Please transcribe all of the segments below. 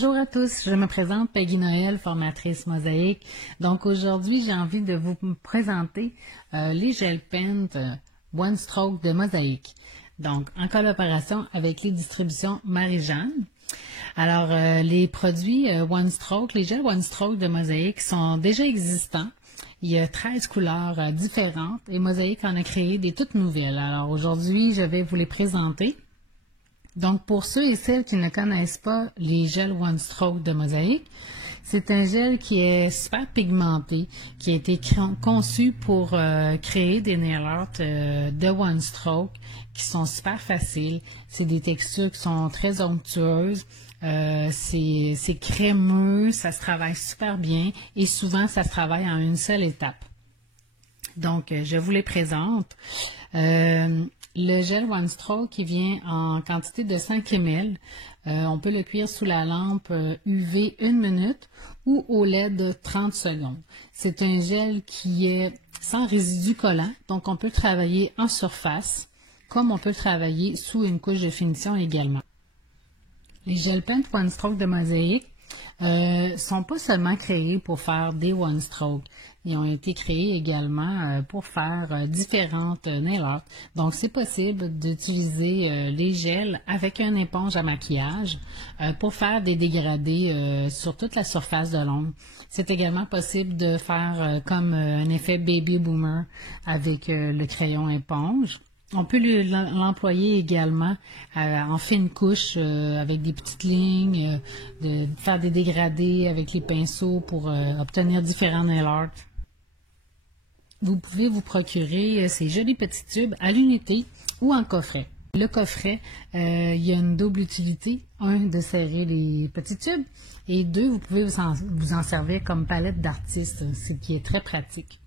Bonjour à tous, je me présente Peggy Noël, formatrice mosaïque. Donc aujourd'hui, j'ai envie de vous présenter les gel paint One Stroke de mosaïque. Donc en collaboration avec les distributions Marie-Jeanne. Alors les produits One Stroke, les gels One Stroke de mosaïque sont déjà existants. Il y a 13 couleurs différentes et Mosaïque en a créé des toutes nouvelles. Alors aujourd'hui, je vais vous les présenter. Donc, pour ceux et celles qui ne connaissent pas les gels One Stroke de Mosaïque, c'est un gel qui est super pigmenté, qui a été conçu pour créer des nail art de One Stroke qui sont super faciles. C'est des textures qui sont très onctueuses. C'est crémeux, ça se travaille super bien et souvent, ça se travaille en une seule étape. Donc, je vous les présente. Le gel One Stroke qui vient en quantité de 5 ml. On peut le cuire sous la lampe UV 1 minute ou au LED 30 secondes. C'est un gel qui est sans résidu collant, donc on peut le travailler en surface, comme on peut le travailler sous une couche de finition également. Les gel paint One Stroke de mosaïque sont pas seulement créés pour faire des One Stroke. Ils ont été créés également pour faire différentes nail art. Donc, c'est possible d'utiliser les gels avec une éponge à maquillage pour faire des dégradés sur toute la surface de l'ongle. C'est également possible de faire comme un effet baby boomer avec le crayon éponge. On peut l'employer également en fine couche avec des petites lignes, de faire des dégradés avec les pinceaux pour obtenir différents nail art. Vous pouvez vous procurer ces jolis petits tubes à l'unité ou en coffret. Le coffret, il y a une double utilité. Un, de serrer les petits tubes et deux, vous pouvez vous en servir comme palette d'artiste, ce qui est très pratique.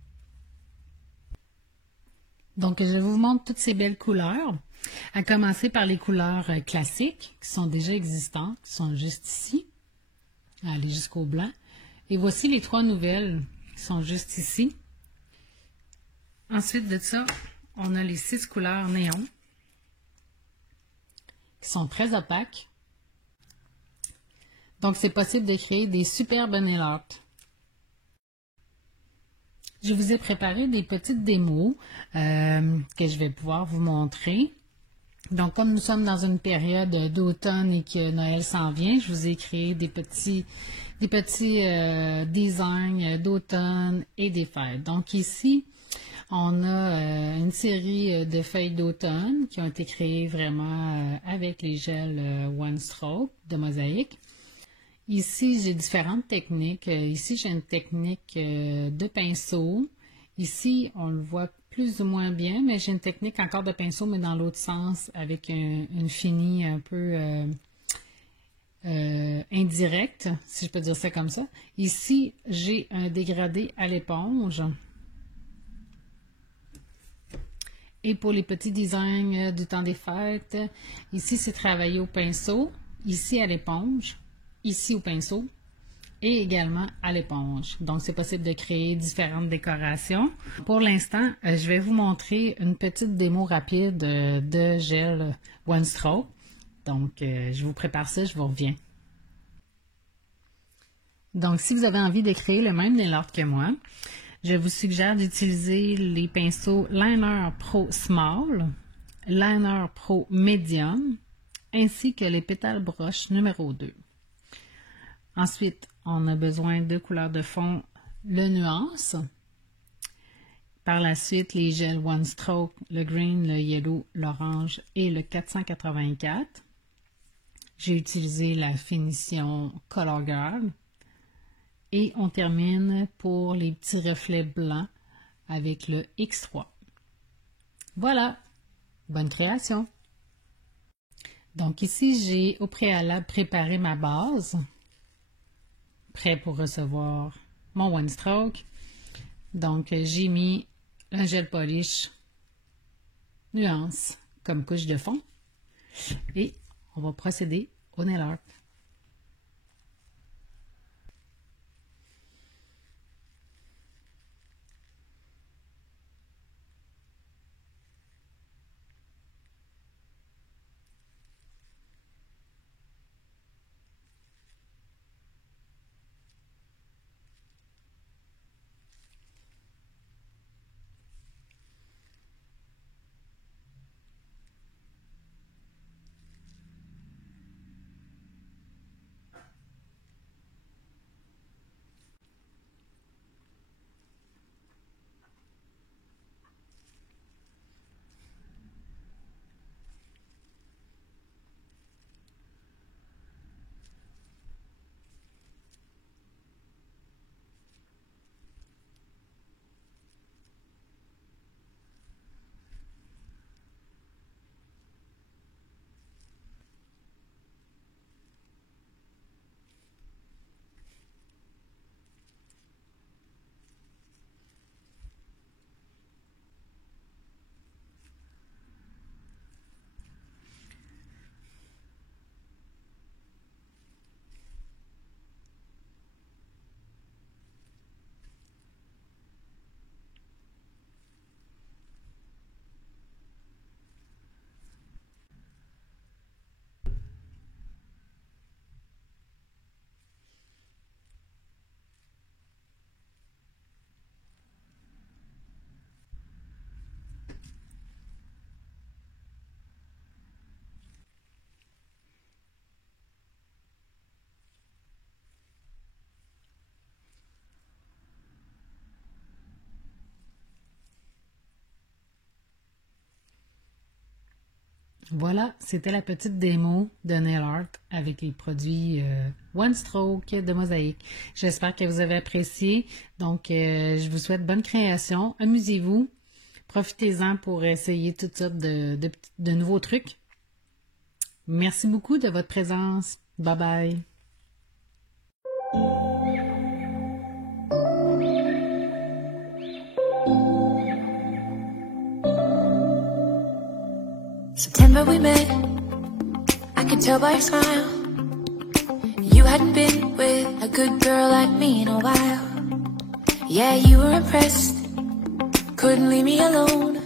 Donc, je vous montre toutes ces belles couleurs, à commencer par les couleurs classiques qui sont déjà existantes, qui sont juste ici, aller jusqu'au blanc. Et voici les 3 nouvelles qui sont juste ici. Ensuite de ça, on a les 6 couleurs néon qui sont très opaques. Donc, c'est possible de créer des superbes nail art. Je vous ai préparé des petites démos que je vais pouvoir vous montrer. Donc, comme nous sommes dans une période d'automne et que Noël s'en vient, je vous ai créé des petits designs d'automne et des fêtes. Donc, ici, on a une série de feuilles d'automne qui ont été créées vraiment avec les gels One Stroke de mosaïque. Ici, j'ai différentes techniques. Ici, j'ai une technique de pinceau. Ici, on le voit plus ou moins bien, mais j'ai une technique encore de pinceau, mais dans l'autre sens, avec une finie un peu indirecte, si je peux dire ça comme ça. Ici, j'ai un dégradé à l'éponge. Et pour les petits designs du temps des fêtes, ici, c'est travaillé au pinceau, ici à l'éponge, ici au pinceau et également à l'éponge. Donc, c'est possible de créer différentes décorations. Pour l'instant, je vais vous montrer une petite démo rapide de gel One Stroke. Donc, je vous prépare ça, je vous reviens. Donc, si vous avez envie de créer le même nail art que moi, je vous suggère d'utiliser les pinceaux Liner Pro Small, Liner Pro Medium, ainsi que les pétales broche numéro 2. Ensuite, on a besoin de couleurs de fond, le nuance. Par la suite, les gels One Stroke, le green, le yellow, l'orange et le 484. J'ai utilisé la finition Color Girl. Et on termine pour les petits reflets blancs avec le X3. Voilà, bonne création! Donc ici, j'ai au préalable préparé ma base, prêt pour recevoir mon One Stroke. Donc j'ai mis un gel polish nuance comme couche de fond et on va procéder au nail art. Voilà, c'était la petite démo de Nail Art avec les produits One Stroke de Mosaïque. J'espère que vous avez apprécié. Donc, je vous souhaite bonne création. Amusez-vous. Profitez-en pour essayer toutes sortes de nouveaux trucs. Merci beaucoup de votre présence. Bye bye. September we met, I could tell by your smile. You hadn't been with a good girl like me in a while. Yeah, you were impressed, couldn't leave me alone.